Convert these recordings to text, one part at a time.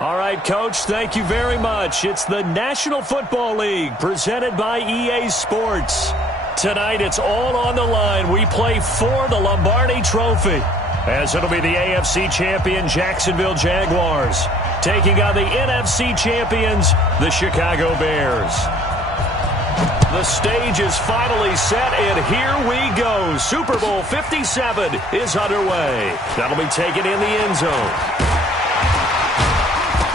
All right, Coach, thank you very much. It's the National Football League presented by EA Sports. Tonight, it's all on the line. We play for the Lombardi Trophy, as it'll be the AFC champion Jacksonville Jaguars taking on the NFC champions, the Chicago Bears. The stage is finally set, and here we go. Super Bowl 57 is underway. That'll be taken in the end zone.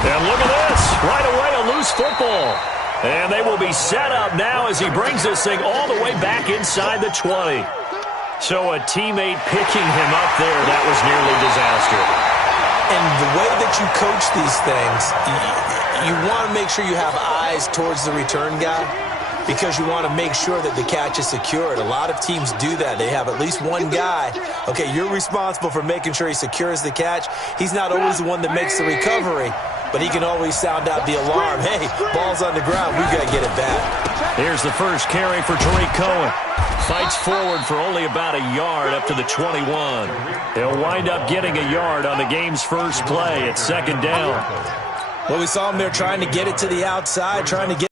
And look at this. Right away, a loose football. And they will be set up now as he brings this thing all the way back inside the 20. So a teammate picking him up there, that was nearly disaster. And the way that you coach these things, you want to make sure you have eyes towards the return guy, because you want to make sure that the catch is secured. A lot of teams do that. They have at least one guy. Okay, you're responsible for making sure he secures the catch. He's not always the one that makes the recovery, but he can always sound out the alarm. Hey, ball's on the ground. We've got to get it back. Here's the first carry for Tariq Cohen. Fights forward for only about a yard up to the 21. He'll wind up getting a yard on the game's first play at second down. Well, we saw him there trying to get it to the outside, trying to get.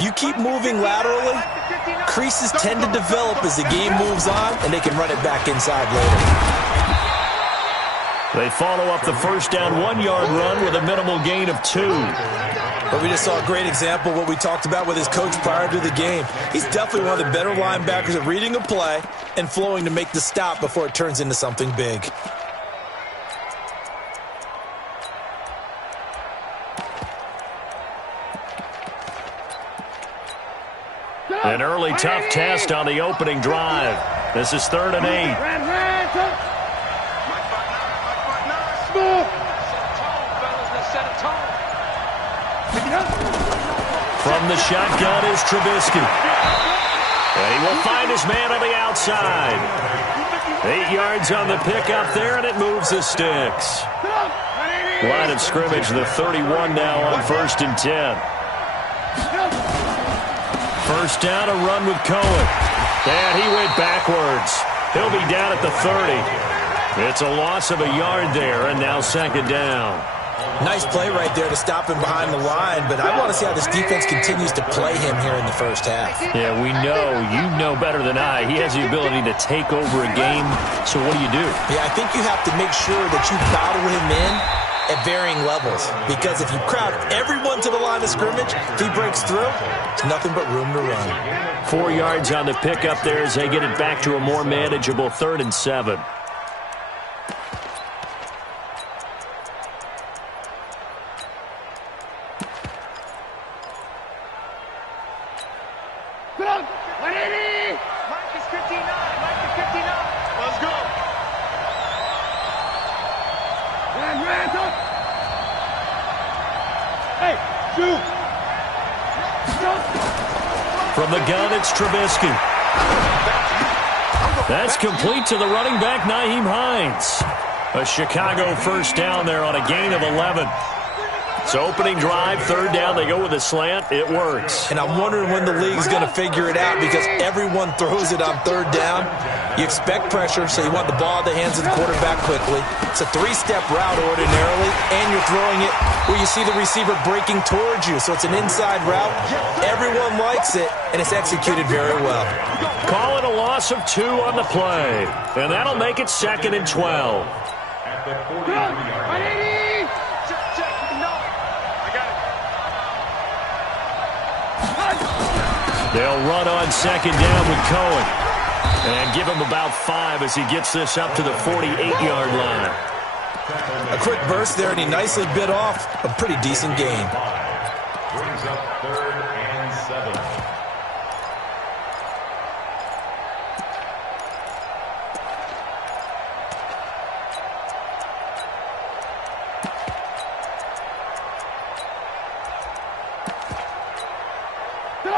You keep moving laterally, creases tend to develop as the game moves on, and they can run it back inside later. They follow up the first down 1-yard run with a minimal gain of 2. But we just saw a great example of what we talked about with his coach prior to the game. He's definitely one of the better linebackers at reading a play and flowing to make the stop before it turns into something big. An early tough test on the opening drive. This is 3rd and 8. From the shotgun is Trubisky. And he will find his man on the outside. 8 yards on the pickup there, and it moves the sticks. Line of scrimmage, the 31 now on 1st and 10. First down, a run with Cohen. And he went backwards. He'll be down at the 30. It's a loss of a yard there, and now 2nd down. Nice play right there to stop him behind the line, but I want to see how this defense continues to play him here in the first half. Yeah, we know. You know better than I. He has the ability to take over a game, so what do you do? Yeah, I think you have to make sure that you battle him in at varying levels, because if you crowd everyone to the line of scrimmage, if he breaks through, it's nothing but room to run. 4 yards on the pickup there as they get it back to a more manageable 3rd and 7. From the gun, it's Trubisky. That's complete to the running back, Nyheim Hines. A Chicago first down there on a gain of 11. So opening drive, 3rd down, they go with a slant. It works. And I'm wondering when the league's going to figure it out, because everyone throws it on 3rd down. You expect pressure, so you want the ball in the hands of the quarterback quickly. It's a 3-step route ordinarily, and you're throwing it where you see the receiver breaking towards you. So it's an inside route. Everyone likes it, and it's executed very well. Call it a loss of 2 on the play, and that'll make it 2nd and 12. They'll run on 2nd down with Cohen and give him about 5 as he gets this up to the 48-yard line. A quick burst there, and he nicely bit off a pretty decent gain. Brings up 3rd and 7.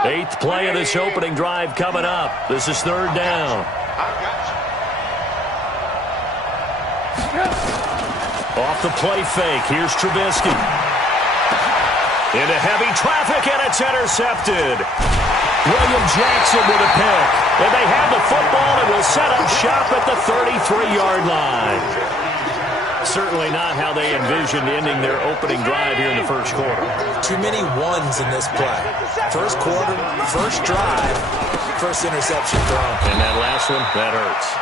Eighth play of this opening drive coming up. This is 3rd down. Off the play fake. Here's Trubisky. Into heavy traffic, and it's intercepted. William Jackson with a pick. And they have the football and will set up shop at the 33-yard line. Certainly not how they envisioned ending their opening drive here in the first quarter. Too many ones in this play. First quarter, first drive, first interception thrown. And that last one, that hurts.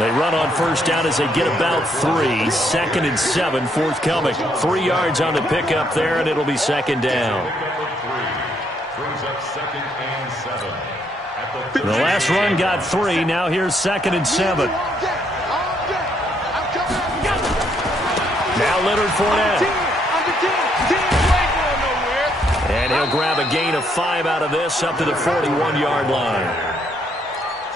They run on first down as they get about 3. 2nd and 7 forthcoming. 3 yards on the pickup there, and it'll be second down. The last run got 3. Now here's 2nd and 7. Now Leonard Fournette. And he'll grab a gain of 5 out of this up to the 41-yard line.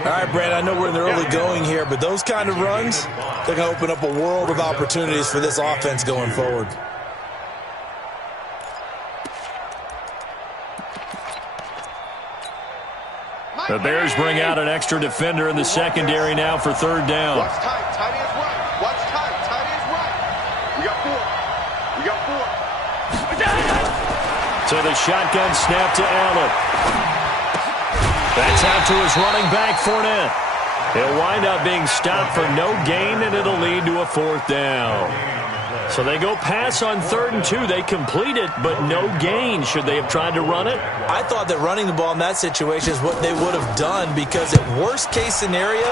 All right, Brad, I know we're in the early going here, but those kind of runs, they're going to open up a world of opportunities for this offense going forward. The Bears bring out an extra defender in the secondary now for third down. Watch tight. Tight ends right. Watch tight. Tight ends right. We got 4. We got 4. To the shotgun snap to Allen. That's out to his running back, Fournette. He'll wind up being stopped for no gain, and it'll lead to a 4th down. So they go pass on 3rd and 2. They complete it, but no gain. Should they have tried to run it? I thought that running the ball in that situation is what they would have done, because at worst case scenario,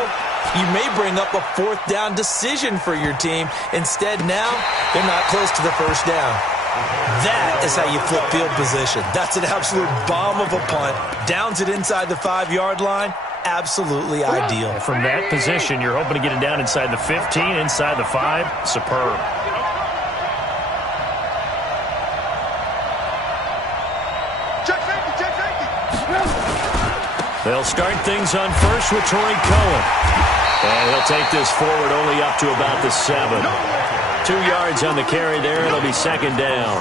you may bring up a 4th down decision for your team. Instead, now they're not close to the first down. That is how you flip field position. That's an absolute bomb of a punt. Downs it inside the 5-yard line. Absolutely ideal. From that position, you're hoping to get it down inside the 15, inside the 5. Superb. Check safety. They'll start things on first with Torrey Cohen. And he'll take this forward only up to about the 7. 2 yards on the carry there. It'll be second down.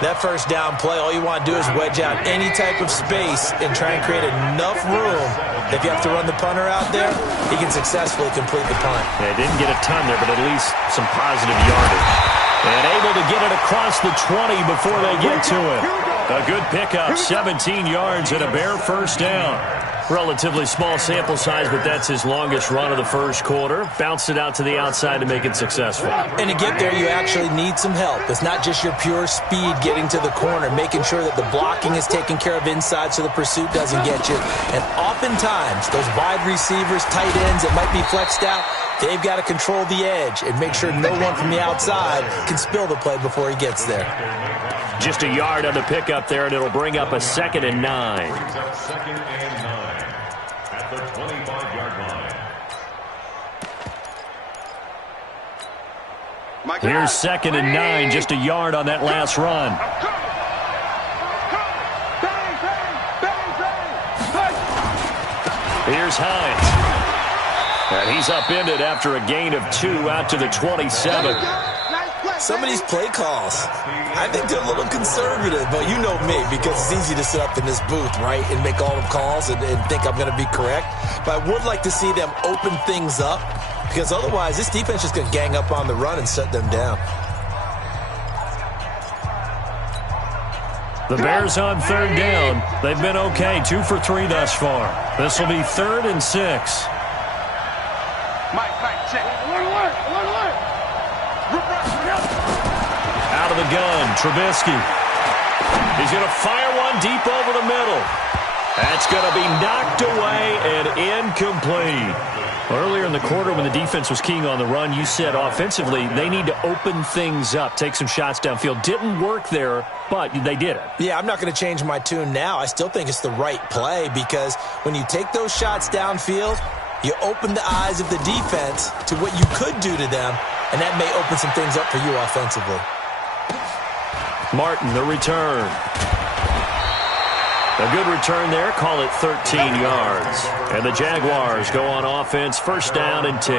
That first down play, all you want to do is wedge out any type of space and try and create enough room. If you have to run the punter out there, he can successfully complete the punt. They didn't get a ton there, but at least some positive yardage. And able to get it across the 20 before they get to it. A good pickup, 17 yards and a Bear first down. Relatively small sample size, but that's his longest run of the first quarter. Bounced it out to the outside to make it successful. And to get there, you actually need some help. It's not just your pure speed getting to the corner, making sure that the blocking is taken care of inside so the pursuit doesn't get you. And oftentimes, those wide receivers, tight ends that might be flexed out, they've got to control the edge and make sure no one from the outside can spill the play before he gets there. Just a yard on the pickup there, and it'll bring up a 2nd and 9. Second and 9 at the 25-yard line. Here's 2nd and 9, just a yard on that last run. Here's Hines. And he's upended after a gain of 2 out to the 27. Some of these play calls, I think they're a little conservative, but you know me, because it's easy to sit up in this booth, right, and make all the calls and think I'm going to be correct. But I would like to see them open things up, because otherwise this defense is going to gang up on the run and shut them down. The Bears on third down. They've been okay, 2 for 3 thus far. This will be 3rd and 6. Mike, check. Out of the gun, Trubisky. He's going to fire one deep over the middle. That's going to be knocked away and incomplete. Earlier in the quarter when the defense was keying on the run, you said offensively they need to open things up, take some shots downfield. Didn't work there, but they did it. Yeah, I'm not going to change my tune now. I still think it's the right play, because when you take those shots downfield, you open the eyes of the defense to what you could do to them, and that may open some things up for you offensively. Martin, the return. A good return there. Call it 13 yards. And the Jaguars go on offense, first down and 10.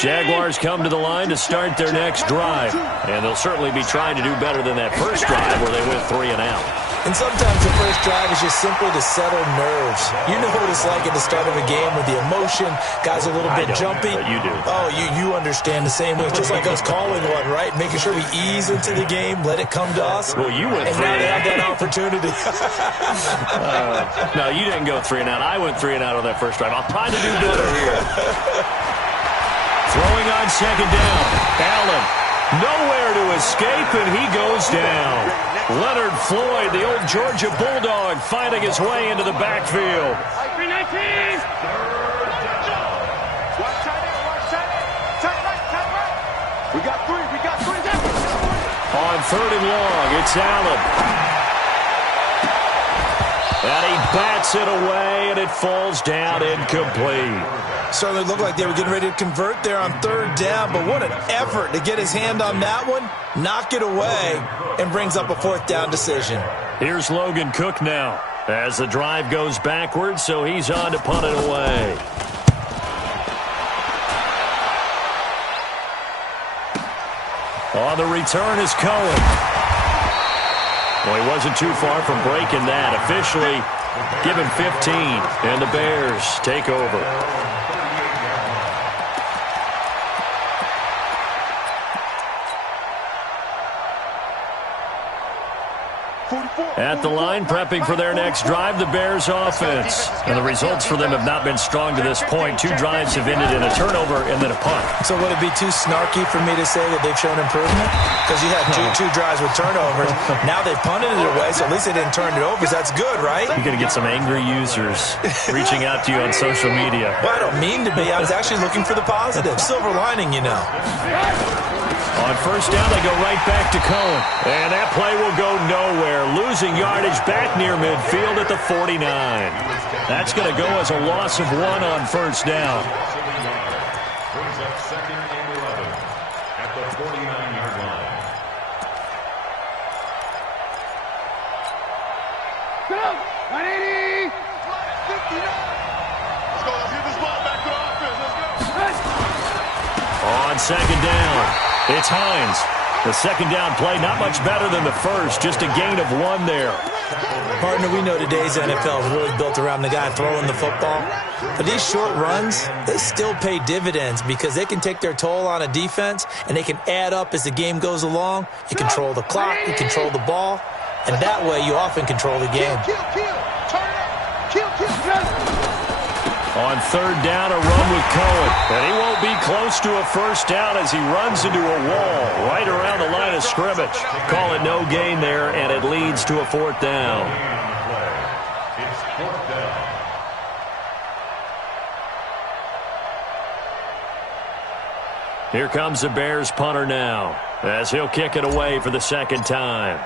Jaguars come to the line to start their next drive. And they'll certainly be trying to do better than that first drive where they went 3 and out. And sometimes the first drive is just simply to settle nerves. You know what it's like at the start of a game with the emotion. Guys are a little bit jumpy. But you do. Oh, you understand the same way. It's just like us calling one, right? Making sure we ease into the game, let it come to us. Well, you went and now they have that opportunity. No, you didn't go 3 and out. I went 3 and out on that first drive. I'll try to do better here. Throwing on second down. Allen. Nowhere to escape, and he goes down. Leonard Floyd, the old Georgia Bulldog, finding his way into the backfield. 319. Watch tight end, watch tight end. Tight right. We got three. On third and long, it's Allen. And he bats it away, and it falls down incomplete. Certainly looked like they were getting ready to convert there on third down, but what an effort to get his hand on that one, knock it away, and brings up a fourth down decision. Here's Logan Cook now as the drive goes backwards, so he's on to punt it away. On the return is Cohen. Well, he wasn't too far from breaking that. Officially given 15, and the Bears take over. At the line, prepping for their next drive, the Bears offense. And the results for them have not been strong to this point. 2 drives have ended in a turnover and then a punt. So would it be too snarky for me to say that they've shown improvement? Because you had two drives with turnovers. Now they punted it away, so at least they didn't turn it over. So that's good, right? You're going to get some angry users reaching out to you on social media. Well, I don't mean to be. I was actually looking for the positive. Silver lining, you know. On first down, they go right back to Cohen. And that play will go nowhere. Losing yardage back near midfield at the 49. That's going to go as a loss of 1 on first down. Brings up second and 11 at the 49-yard line. Go! 180! 59! Let's go. Let's get this ball back to offense. Let's go. On second down, it's Hines. The second down play, not much better than the first, just a gain of 1 there. Partner, we know today's NFL is really built around the guy throwing the football. But these short runs, they still pay dividends because they can take their toll on a defense and they can add up as the game goes along. You control the clock, you control the ball, and that way you often control the game. Kill. Turn it. Kill. On third down, a run with Cohen. And he won't be close to a first down as he runs into a wall right around the line of scrimmage. Call it no gain there, and it leads to a fourth down. It's fourth down. Here comes the Bears punter now as he'll kick it away for the second time.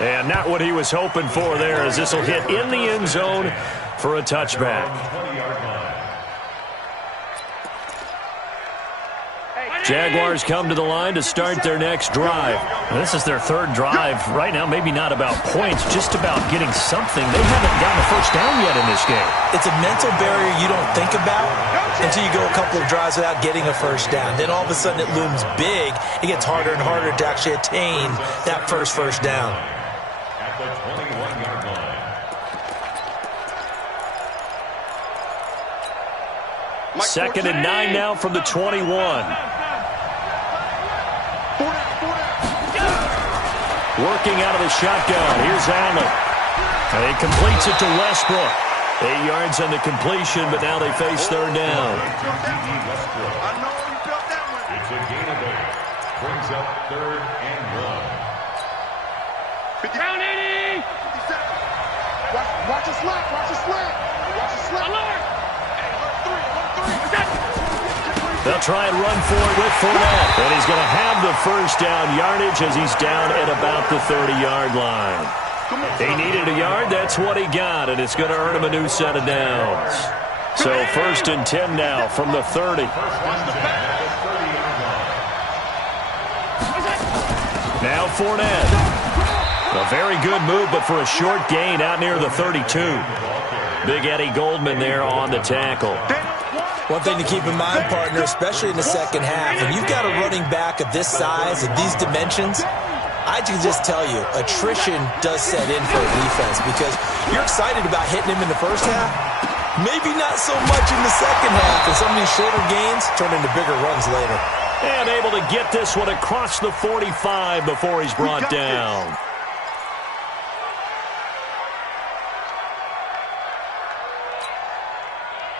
And not what he was hoping for there, as this will hit in the end zone for a touchback. Jaguars come to the line to start their next drive. This is their third drive. Right now, maybe not about points, just about getting something. They haven't gotten a first down yet in this game. It's a mental barrier you don't think about until you go a couple of drives without getting a first down. Then all of a sudden it looms big. It gets harder and harder to actually attain that first down. At the 21-yard line. Second and 9 now from the 21. Working out of the shotgun. Here's Allen. And he completes it to Westbrook. 8 yards on the completion, but now they face third down. It's a gain of 8. Brings up third and 1. Down 80! Watch a slant. Alert! They'll try and run for it with Fournette. And he's going to have the first down yardage as he's down at about the 30-yard line. He needed a yard. That's what he got, and it's going to earn him a new set of downs. So first and 10 now from the 30. Now Fournette. A very good move, but for a short gain out near the 32. Big Eddie Goldman there on the tackle. One thing to keep in mind, partner, especially in the second half, when you've got a running back of this size, of these dimensions, I can just tell you, attrition does set in for a defense because you're excited about hitting him in the first half. Maybe not so much in the second half, and some of these shorter gains turn into bigger runs later. And able to get this one across the 45 before he's brought down.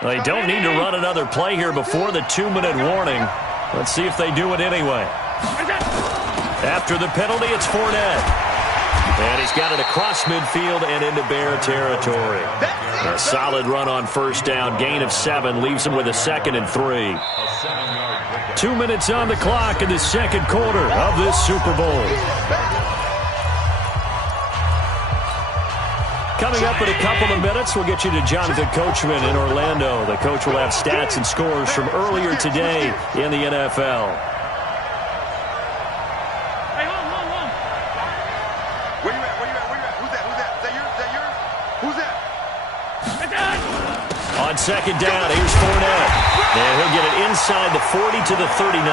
They don't need to run another play here before the 2-minute warning. Let's see if they do it anyway. After the penalty, it's Fournette. And he's got it across midfield and into Bear territory. A solid run on first down. Gain of 7 leaves him with a 2nd and 3. 2 minutes on the clock in the second quarter of this Super Bowl. Coming up in a couple of minutes, we'll get you to Jonathan Coachman in Orlando. The coach will have stats and scores from earlier today in the NFL. Hey, hold on. Where you at? Who's that? Is that yours? Who's that? On second down, here's Fournette. And he'll get it inside the 40 to the 39.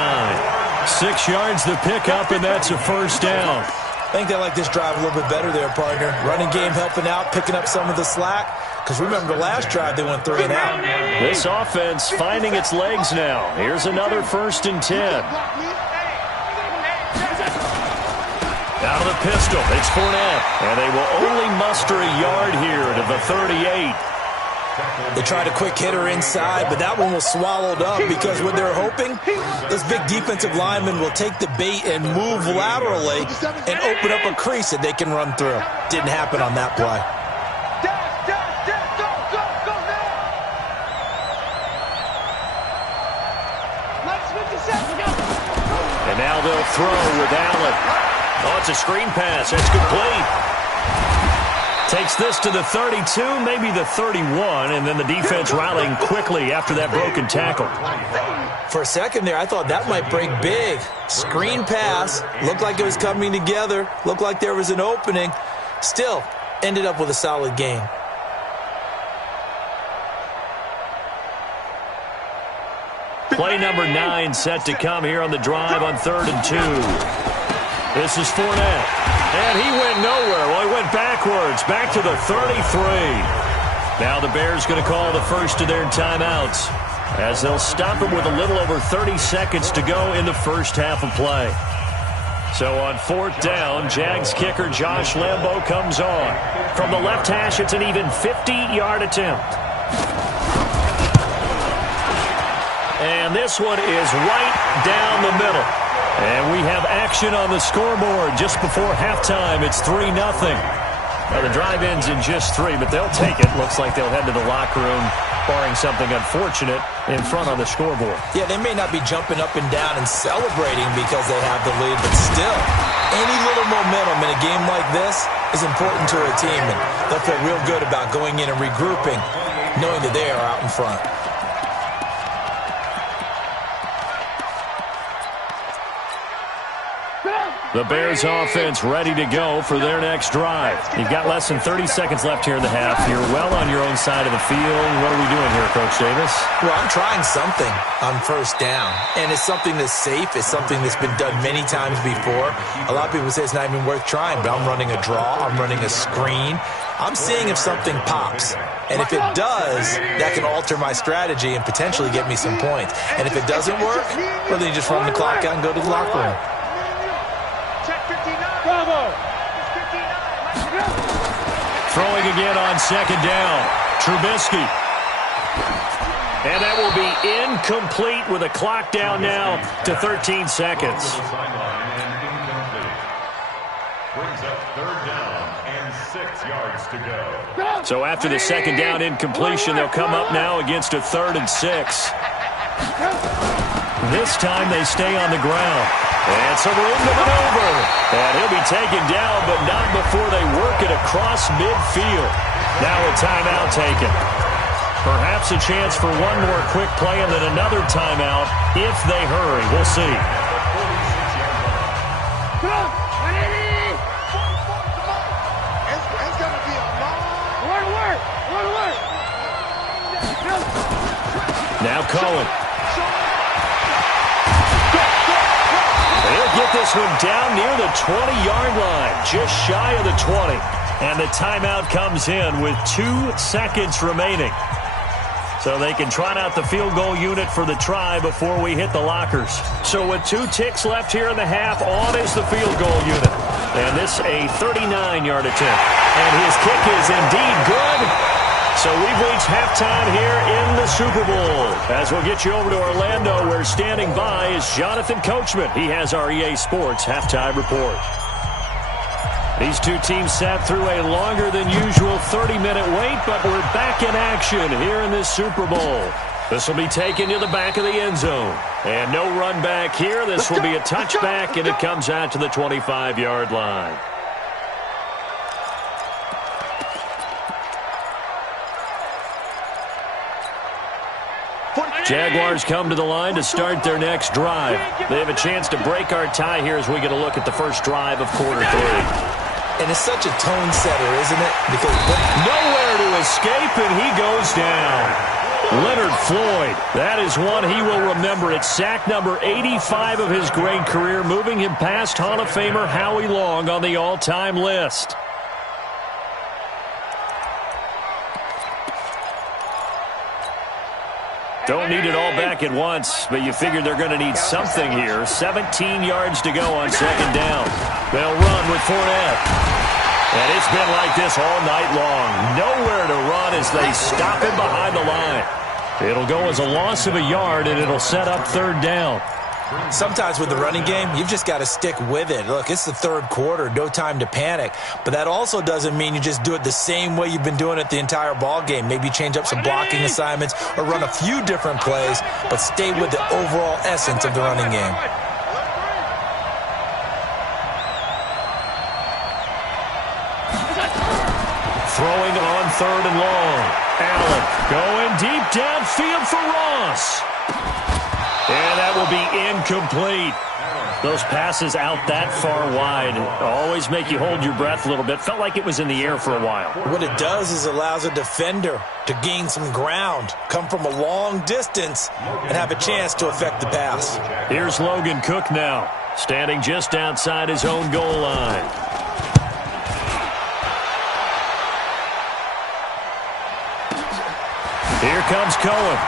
6 yards the pickup, and that's a first down. I think they like this drive a little bit better there, partner. Running game helping out, picking up some of the slack. Because remember, the last drive they went 3 and out. This offense finding its legs now. Here's another 1st and 10. Out of the pistol, it's Fournette. And they will only muster a yard here to the 38. They tried a quick hitter inside, but that one was swallowed up because what they're hoping, this big defensive lineman will take the bait and move laterally and open up a crease that they can run through. Didn't happen on that play. And now they'll throw with Allen. Oh, it's a screen pass. That's complete. Takes this to the 32, maybe the 31, and then the defense rallying quickly after that broken tackle. For a second there, I thought that might break big. Screen pass, looked like it was coming together, looked like there was an opening. Still, ended up with a solid game. Play number 9 set to come here on the drive on 3rd and 2. This is Fournette. And he went nowhere. Well, he went backwards, back to the 33. Now the Bears going to call the first of their timeouts as they'll stop him with a little over 30 seconds to go in the first half of play. So on 4th down, Jags kicker Josh Lambo comes on. From the left hash, it's an even 50-yard attempt. And this one is right down the middle. And we have action on the scoreboard just before halftime. It's 3-0. Now, the drive ends in just 3, but they'll take it. Looks like they'll head to the locker room, barring something unfortunate in front on the scoreboard. Yeah, they may not be jumping up and down and celebrating because they have the lead, but still, any little momentum in a game like this is important to a team, and they'll feel real good about going in and regrouping, knowing that they are out in front. The Bears offense ready to go for their next drive. You've got less than 30 seconds left here in the half. You're well on your own side of the field. What are we doing here, Coach Davis? Well, I'm trying something on first down, and it's something that's safe. It's something that's been done many times before. A lot of people say it's not even worth trying, but I'm running a draw. I'm running a screen. I'm seeing if something pops. And if it does, that can alter my strategy and potentially get me some points. And if it doesn't work, well, then you just run the clock out and go to the locker room. Throwing again on 2nd down. Trubisky. And that will be incomplete with a clock down now to 13 seconds. Brings up 3rd down and 6 yards to go. So after the 2nd down incompletion, they'll come up now against a 3rd and 6. This time they stay on the ground. And some room to maneuver. And he'll be taken down, but not before they work it across midfield. Now a timeout taken. Perhaps a chance for one more quick play and then another timeout if they hurry. We'll see. It's going to be a long... Now Cohen. They'll get this one down near the 20-yard line, just shy of the 20. And the timeout comes in with 2 seconds remaining. So they can trot out the field goal unit for the try before we hit the lockers. So with 2 ticks left here in the half, on is the field goal unit. And this a 39-yard attempt. And his kick is indeed good. So we've reached halftime here in the Super Bowl. As we'll get you over to Orlando, where standing by is Jonathan Coachman. He has our EA Sports halftime report. These 2 teams sat through a longer than usual 30-minute wait, but we're back in action here in this Super Bowl. This will be taken to the back of the end zone. And no run back here. This will be a touchback, and it comes out to the 25-yard line. Jaguars come to the line to start their next drive. They have a chance to break our tie here as we get a look at the first drive of quarter 3. And it's such a tone setter, isn't it? Because nowhere to escape, and he goes down. Leonard Floyd, that is one he will remember. It's sack number 85 of his great career, moving him past Hall of Famer Howie Long on the all-time list. Don't need it all back at once, but you figure they're going to need something here. 17 yards to go on second down. They'll run with Fournette. And it's been like this all night long. Nowhere to run as they stop him behind the line. It'll go as a loss of a yard, and it'll set up third down. Sometimes with the running game, you've just got to stick with it. Look, it's the third quarter, no time to panic. But that also doesn't mean you just do it the same way you've been doing it the entire ball game. Maybe change up some blocking assignments or run a few different plays, but stay with the overall essence of the running game. Throwing on third and long. Allen going deep downfield for Ross. And that will be incomplete. Those passes out that far wide always make you hold your breath a little bit. Felt like it was in the air for a while. What it does is allows a defender to gain some ground, come from a long distance, and have a chance to affect the pass. Here's Logan Cook now, standing just outside his own goal line. Here comes Cohen.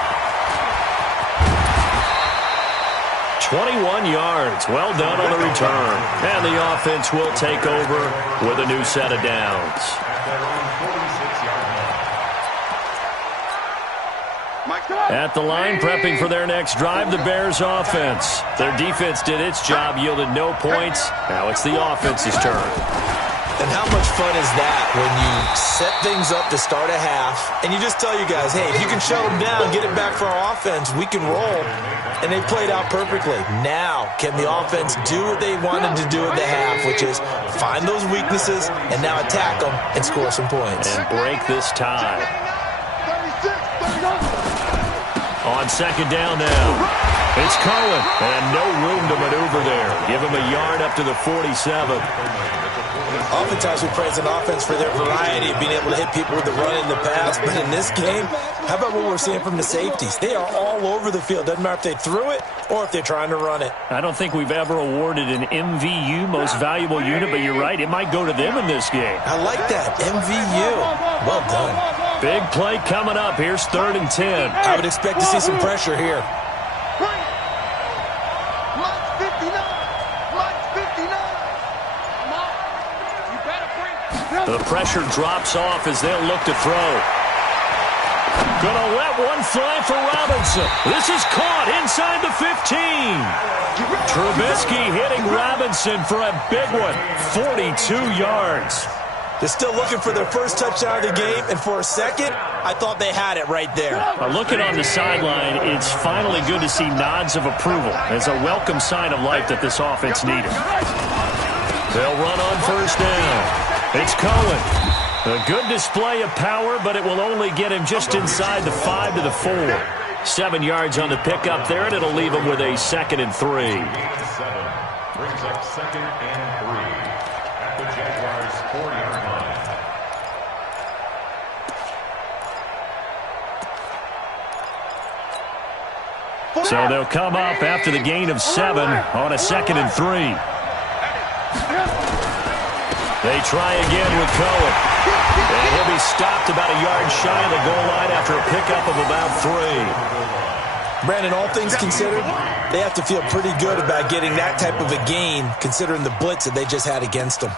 21 yards. Well done on the return. And the offense will take over with a new set of downs. At the line, prepping for their next drive, the Bears offense. Their defense did its job, yielded no points. Now it's the offense's turn. And how much fun is that when you set things up to start a half and you just tell you guys, hey, if you can shut them down, get it back for our offense, we can roll. And they played out perfectly. Now, can the offense do what they wanted to do at the half, which is find those weaknesses and now attack them and score some points. And break this tie. On second down now. It's Cohen. And no room to maneuver there. Give him a yard up to the 47. Oftentimes we praise an offense for their variety of being able to hit people with the run and the pass. But in this game, how about what we're seeing from the safeties? They are all over the field. Doesn't matter if they threw it or if they're trying to run it. I don't think we've ever awarded an MVU, most valuable unit, but you're right. It might go to them in this game. I like that. MVU. Well done. Big play coming up. Here's 3rd and 10. I would expect to see some pressure here. The pressure drops off as they'll look to throw. Gonna let one fly for Robinson. This is caught inside the 15. Trubisky hitting Robinson for a big one. 42 yards. They're still looking for their first touchdown of the game, and for a second, I thought they had it right there. Looking on the sideline, it's finally good to see nods of approval. It's a welcome sign of life that this offense needed. They'll run on first down. It's Cohen. A good display of power, but it will only get him just inside the 5 to the 4. 7 yards on the pickup there, and it'll leave him with a 2nd and 3. Brings up 2nd and 3 at the Jaguars' 4-yard line. So they'll come up after the gain of 7 on a 2nd and 3. They try again with Cohen. And he'll be stopped about a yard shy of the goal line after a pickup of about 3. Brandon, all things considered, they have to feel pretty good about getting that type of a gain considering the blitz that they just had against them.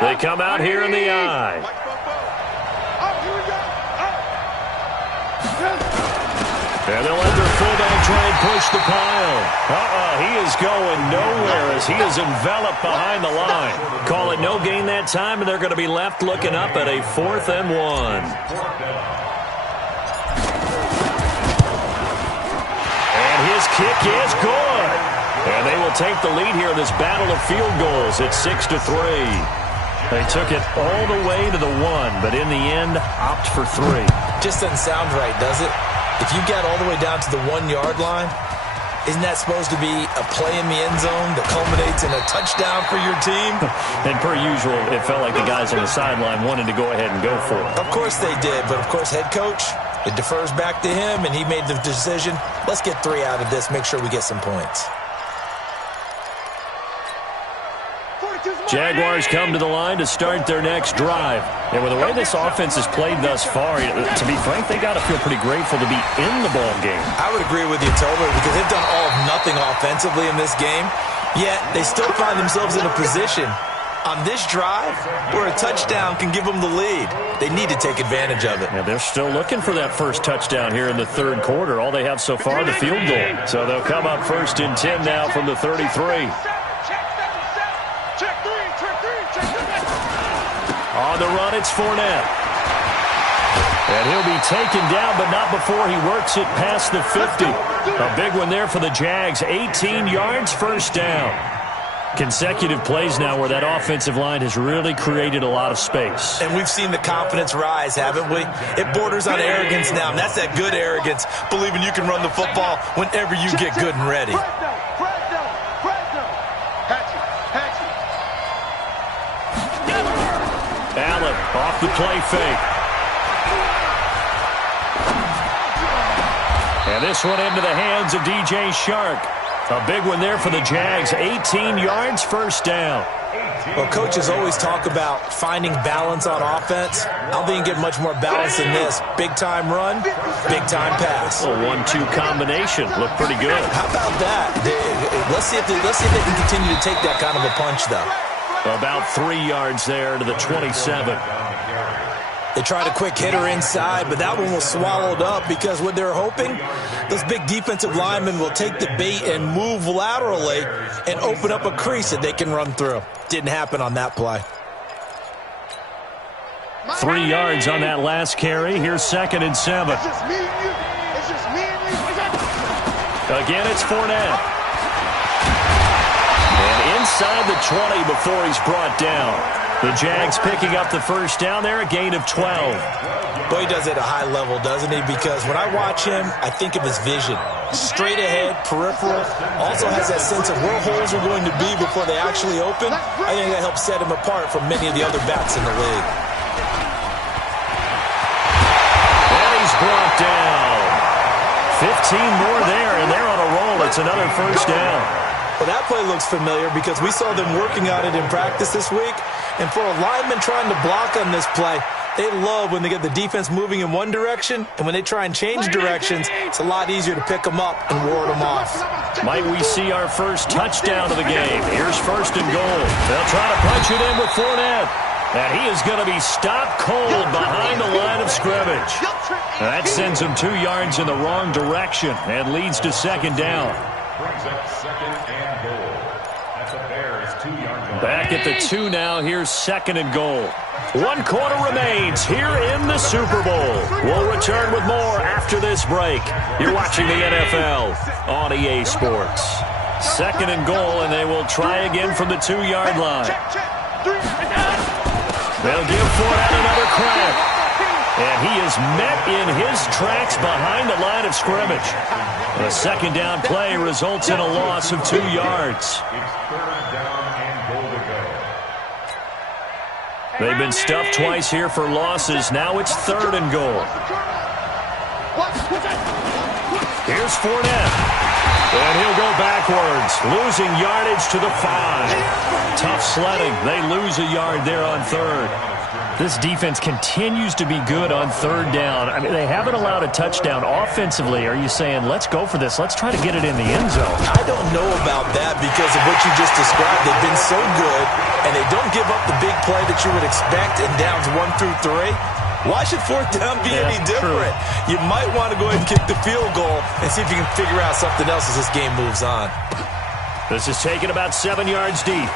They come out here in the eye. And they'll let their fullback try and push the pile. He is going nowhere as he is enveloped behind the line. Call it no gain that time, and they're going to be left looking up at a 4th and 1. And his kick is good. And they will take the lead here in this battle of field goals. It's 6-3. They took it all the way to the 1, but in the end, opt for 3. Just doesn't sound right, does it? If you get all the way down to the 1-yard line, isn't that supposed to be a play in the end zone that culminates in a touchdown for your team? And per usual, it felt like the guys on the sideline wanted to go ahead and go for it. Of course they did, but of course head coach, it defers back to him, and he made the decision, let's get 3 out of this, make sure we get some points. Jaguars come to the line to start their next drive. And with the way this offense has played thus far, to be frank, they got to feel pretty grateful to be in the ball game. I would agree with you totally because they've done all of nothing offensively in this game, yet they still find themselves in a position on this drive where a touchdown can give them the lead. They need to take advantage of it. Yeah, they're still looking for that first touchdown here in the 3rd quarter. All they have so far, the field goal. So they'll come up 1st and 10 now from the 33. On the run, it's Fournette. And he'll be taken down, but not before he works it past the 50. A big one there for the Jags. 18 yards, 1st down. Consecutive plays now where that offensive line has really created a lot of space. And we've seen the confidence rise, haven't we? It borders on arrogance now, and that's that good arrogance, believing you can run the football whenever you get good and ready. Allen off the play fake. And this one into the hands of DJ Shark. A big one there for the Jags. 18 yards, 1st down. Well, coaches always talk about finding balance on offense. I don't think you get much more balance than this. Big-time run, big-time pass. A 1-2 combination. Looked pretty good. How about that? Let's see if they can continue to take that kind of a punch, though. About 3 yards there to the 27. They tried a quick hitter inside, but that one was swallowed up because what they're hoping, those big defensive linemen will take the bait and move laterally and open up a crease that they can run through. Didn't happen on that play. 3 yards on that last carry. Here's 2nd and 7. Again, it's Fournette. And inside the 20 before he's brought down. The Jags picking up the 1st down there, a gain of 12. Boy, he does it at a high level, doesn't he? Because when I watch him, I think of his vision. Straight ahead, peripheral. Also has that sense of where holes are going to be before they actually open. I think that helps set him apart from many of the other backs in the league. And he's brought down. 15 more there, and they're on a roll. It's another 1st down. Well, that play looks familiar because we saw them working on it in practice this week. And for a lineman trying to block on this play, they love when they get the defense moving in one direction. And when they try and change directions, it's a lot easier to pick them up and ward them off. Might we see our first touchdown of the game? Here's 1st and goal. They'll try to punch it in with Fournette. And he is going to be stopped cold behind the line of scrimmage. And that sends him 2 yards in the wrong direction and leads to 2nd down. Brings up 2nd and goal. That's a Bears 2-yard line. Back at the 2 now. Here's 2nd and goal. 1 quarter remains here in the Super Bowl. We'll return with more after this break. You're watching the NFL on EA Sports. 2nd and goal, and they will try again from the 2-yard line. They'll give Fournette another crack. And he is met in his tracks behind the line of scrimmage. The 2nd down play results in a loss of 2 yards. It's 3rd down and goal to go. They've been stuffed twice here for losses. Now it's 3rd and goal. Here's Fournette. And he'll go backwards, losing yardage to the 5. Tough sledding. They lose a yard there on 3rd. This defense continues to be good on 3rd down. I mean, they haven't allowed a touchdown offensively. Are you saying, let's go for this? Let's try to get it in the end zone. I don't know about that because of what you just described. They've been so good, and they don't give up the big play that you would expect in downs 1 through 3. Why should 4th down be any different? True. You might want to go ahead and kick the field goal and see if you can figure out something else as this game moves on. This is taken about 7 yards deep.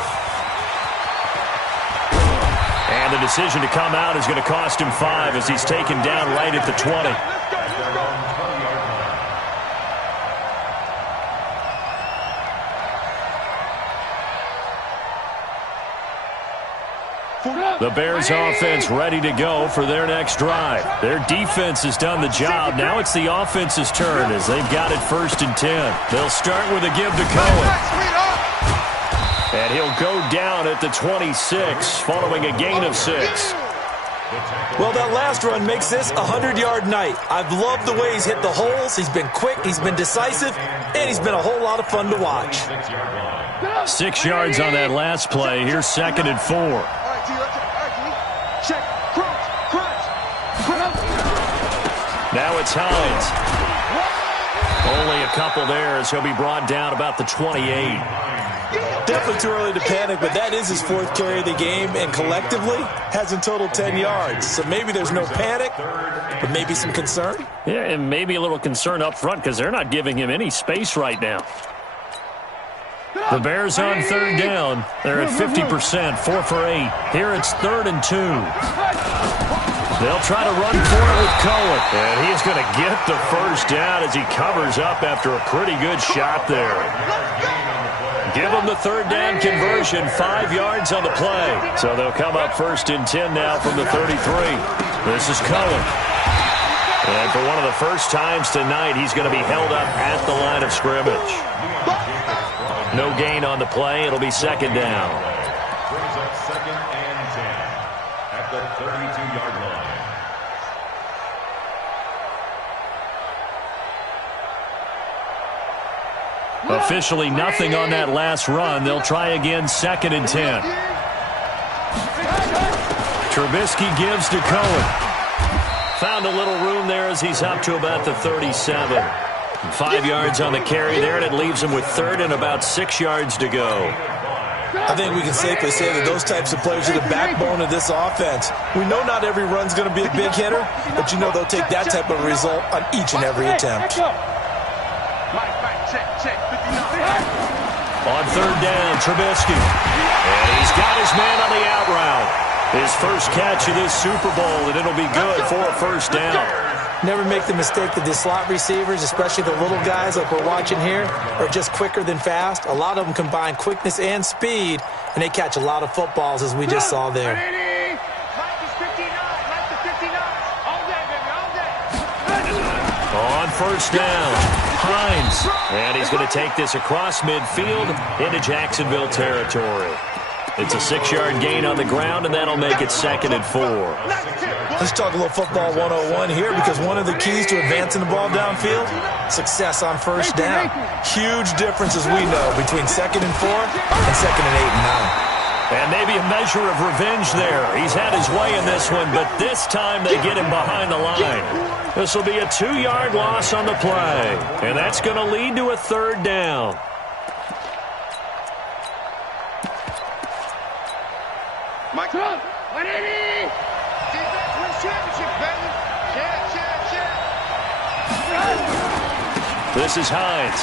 And the decision to come out is going to cost him 5 as he's taken down right at the 20. The Bears offense ready to go for their next drive. Their defense has done the job. Now it's the offense's turn as they've got it 1st and 10. They'll start with a give to Cohen. And he'll go down at the 26 following a gain of 6. Well, that last run makes this a 100-yard night. I've loved the way he's hit the holes. He's been quick, he's been decisive, and he's been a whole lot of fun to watch. 6 yards on that last play. Here's 2nd and 4. Now it's Hines. Only a couple there as he'll be brought down about the 28. Definitely too early to panic, but that is his 4th carry of the game, and collectively has in total 10 yards. So maybe there's no panic, but maybe some concern. Yeah, and maybe a little concern up front because they're not giving him any space right now. The Bears on 3rd down. They're at 50%, 4 for 8. Here it's 3rd and 2. They'll try to run for it with Cohen. And he's going to get the 1st down as he covers up after a pretty good shot there. Give them the 3rd down conversion, 5 yards on the play. So they'll come up 1st and 10 now from the 33. This is Cohen. And for one of the first times tonight, he's going to be held up at the line of scrimmage. No gain on the play. It'll be 2nd down. Brings up 2nd and 10 at the 32-yard line. Officially nothing on that last run. They'll try again 2nd and 10. Trubisky gives to Cohen. Found a little room there as he's up to about the 37. 5 yards on the carry there, and it leaves him with 3rd and about 6 yards to go. I think we can safely say that those types of players are the backbone of this offense. We know not every run's going to be a big hitter, but you know they'll take that type of result on each and every attempt. On 3rd down, Trubisky. And he's got his man on the out route. His first catch of this Super Bowl, and it'll be good for a 1st down. Never make the mistake that the slot receivers, especially the little guys like we're watching here, are just quicker than fast. A lot of them combine quickness and speed, and they catch a lot of footballs, as we just saw there. On 1st down, Hines. And he's going to take this across midfield into Jacksonville territory. It's a 6-yard gain on the ground, and that'll make it 2nd and 4. Let's talk a little football 101 here, because one of the keys to advancing the ball downfield, success on 1st down. Huge difference, as we know, between 2nd and 4 and 2nd and 8 and 9. And maybe a measure of revenge there. He's had his way in this one, but this time they get him behind the line. This will be a 2-yard loss on the play, and that's going to lead to a 3rd down. Mike, 180! Defense wins championship, baby! This is Hines.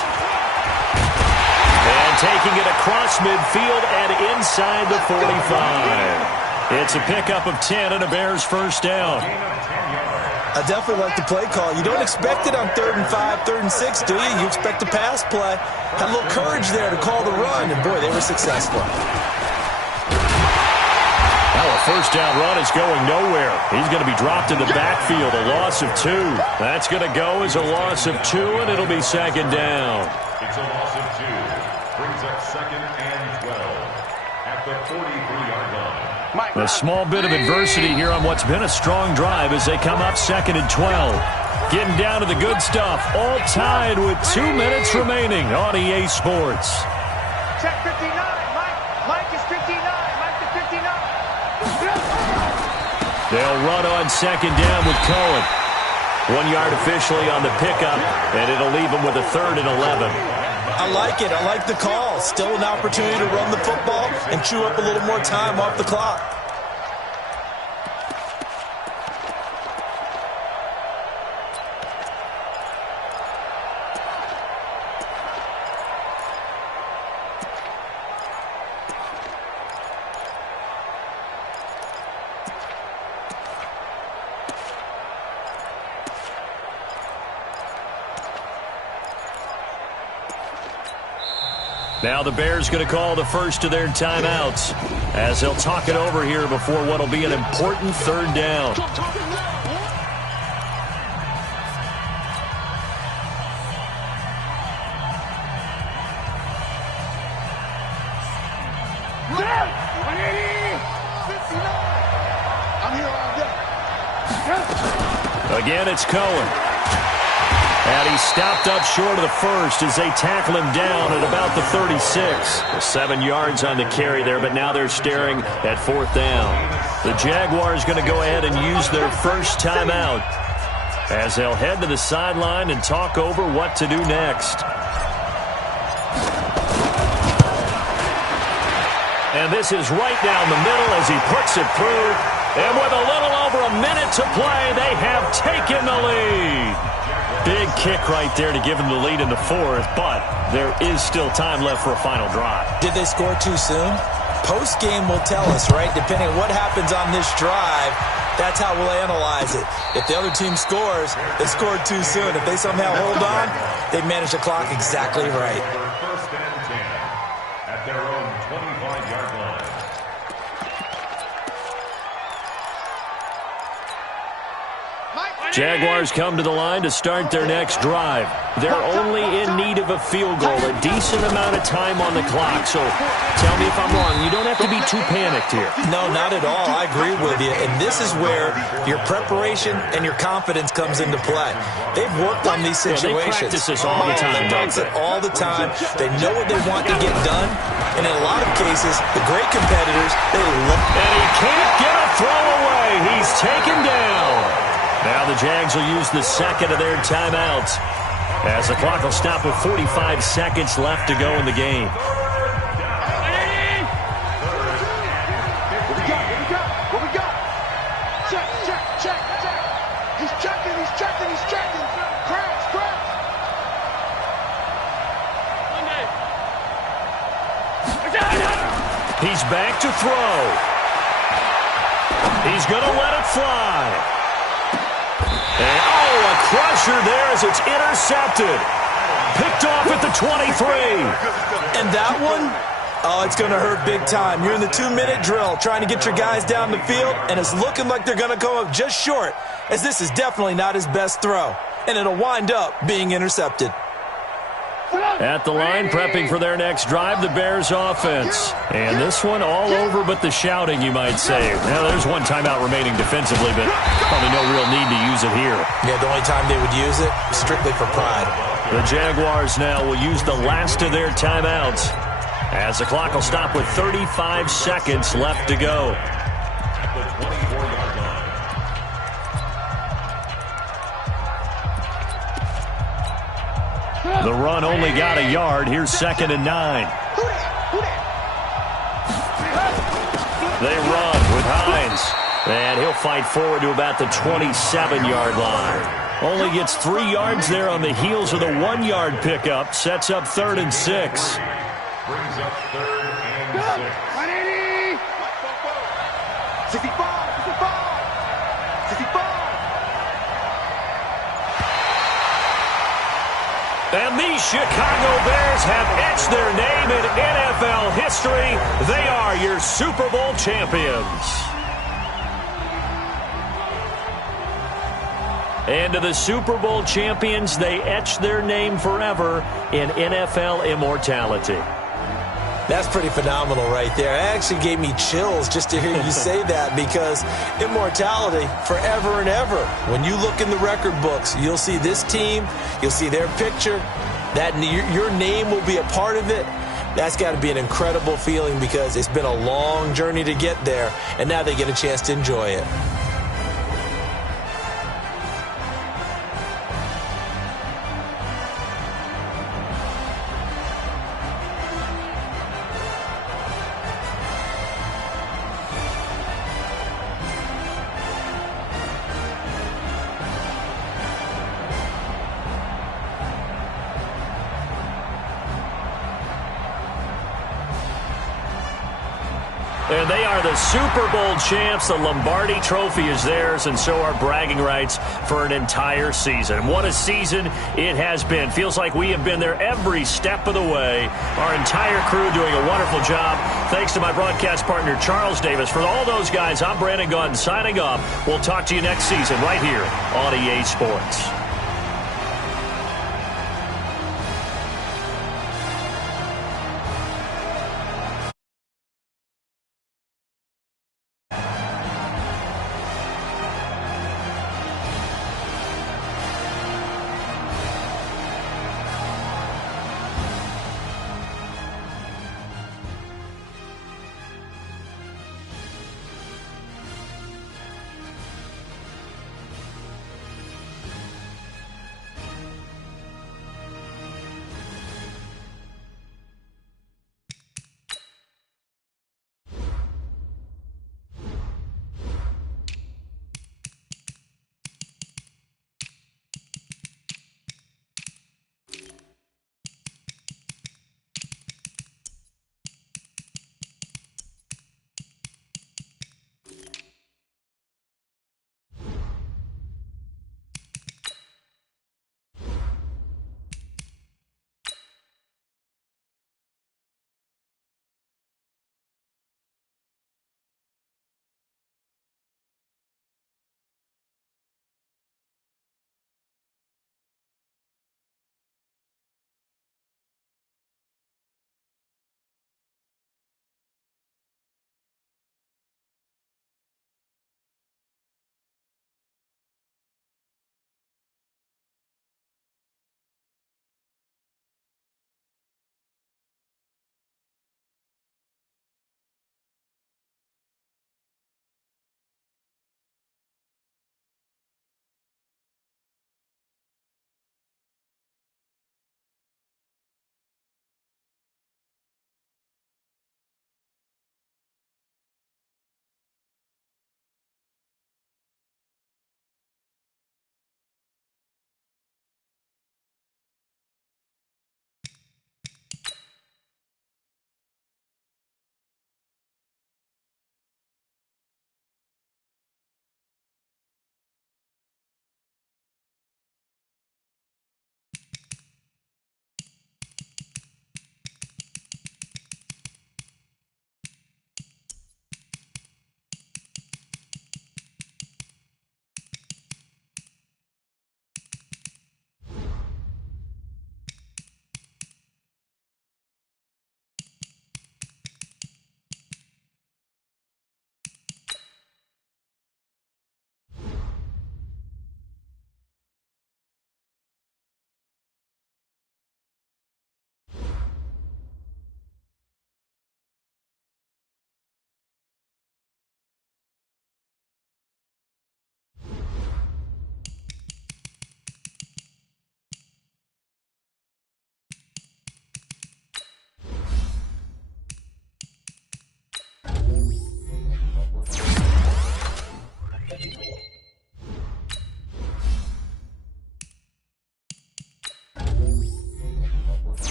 And taking it across midfield and inside the 45. It's a pickup of 10 and a Bears 1st down. I definitely like the play call. You don't expect it on 3rd and 5, 3rd and 6, do you? You expect a pass play. Had a little courage there to call the run, and boy, they were successful. Now a 1st down run is going nowhere. He's going to be dropped in the backfield, a loss of 2. That's going to go as a loss of 2, and it'll be 2nd down. It's a loss of 2. Brings up 2nd and 12 at the 43-yard line. A small bit of adversity here on what's been a strong drive as they come up 2nd and 12. Getting down to the good stuff. All tied with 2 minutes remaining on EA Sports. Check 59. Mike is 59. Mike is 59. They'll run on 2nd down with Cohen. 1 yard officially on the pickup, and it'll leave them with a 3rd and 11. I like it. I like the call. Still an opportunity to run the football and chew up a little more time off the clock. Now the Bears going to call the first of their timeouts as they'll talk it over here before what will be an important 3rd down. Again, it's Cohen. And he stopped up short of the first as they tackle him down at about the 36. 7 yards on the carry there, but now they're staring at 4th down. The Jaguars going to go ahead and use their first timeout as they'll head to the sideline and talk over what to do next. And this is right down the middle as he puts it through. And with a little over a minute to play, they have taken the lead. Big kick right there to give them the lead in the 4th, but there is still time left for a final drive. Did they score too soon? Post-game will tell us, right? Depending on what happens on this drive, that's how we'll analyze it. If the other team scores, they scored too soon. If they somehow hold on, they manage the clock exactly right. 1st and 10 at their own 25-yard line. Jaguars come to the line to start their next drive. They're only in need of a field goal, a decent amount of time on the clock. So tell me if I'm wrong. You don't have to be too panicked here. No, not at all. I agree with you. And this is where your preparation and your confidence comes into play. They've worked on these situations. They practice this all the time. They practice it all the time. They know what they want to get done. And in a lot of cases, the great competitors, they look. And he can't get a throw away. He's taken down. Now the Jags will use the 2nd of their timeouts as the clock will stop with 45 seconds left to go in the game. What we got? Check. He's checking. Crash. He's back to throw. He's going to let it fly. And, a crusher there as it's intercepted. Picked off at the 23. And that one, it's going to hurt big time. You're in the 2-minute drill trying to get your guys down the field, and it's looking like they're going to go up just short, as this is definitely not his best throw. And it'll wind up being intercepted. At the line, prepping for their next drive, the Bears offense. And this one all over but the shouting, you might say. Now, there's one timeout remaining defensively, but probably no real need to use it here. Yeah, the only time they would use it, strictly for pride. The Jaguars now will use the last of their timeouts as the clock will stop with 35 seconds left to go. The run only got a yard. Here's 2nd and 9. They run with Hines. And he'll fight forward to about the 27-yard line. Only gets 3 yards there on the heels of the 1-yard pickup. Sets up 3rd and 6. Brings up 3rd and 6. 65. And the Chicago Bears have etched their name in NFL history. They are your Super Bowl champions. And to the Super Bowl champions, they etch their name forever in NFL immortality. That's pretty phenomenal right there. It actually gave me chills just to hear you say that, because immortality forever and ever. When you look in the record books, you'll see this team, you'll see their picture, that your name will be a part of it. That's got to be an incredible feeling, because it's been a long journey to get there, and now they get a chance to enjoy it. And they are the Super Bowl champs. The Lombardi Trophy is theirs, and so are bragging rights for an entire season. What a season it has been. Feels like we have been there every step of the way. Our entire crew doing a wonderful job. Thanks to my broadcast partner, Charles Davis. For all those guys, I'm Brandon Gaudin signing off. We'll talk to you next season right here on EA Sports.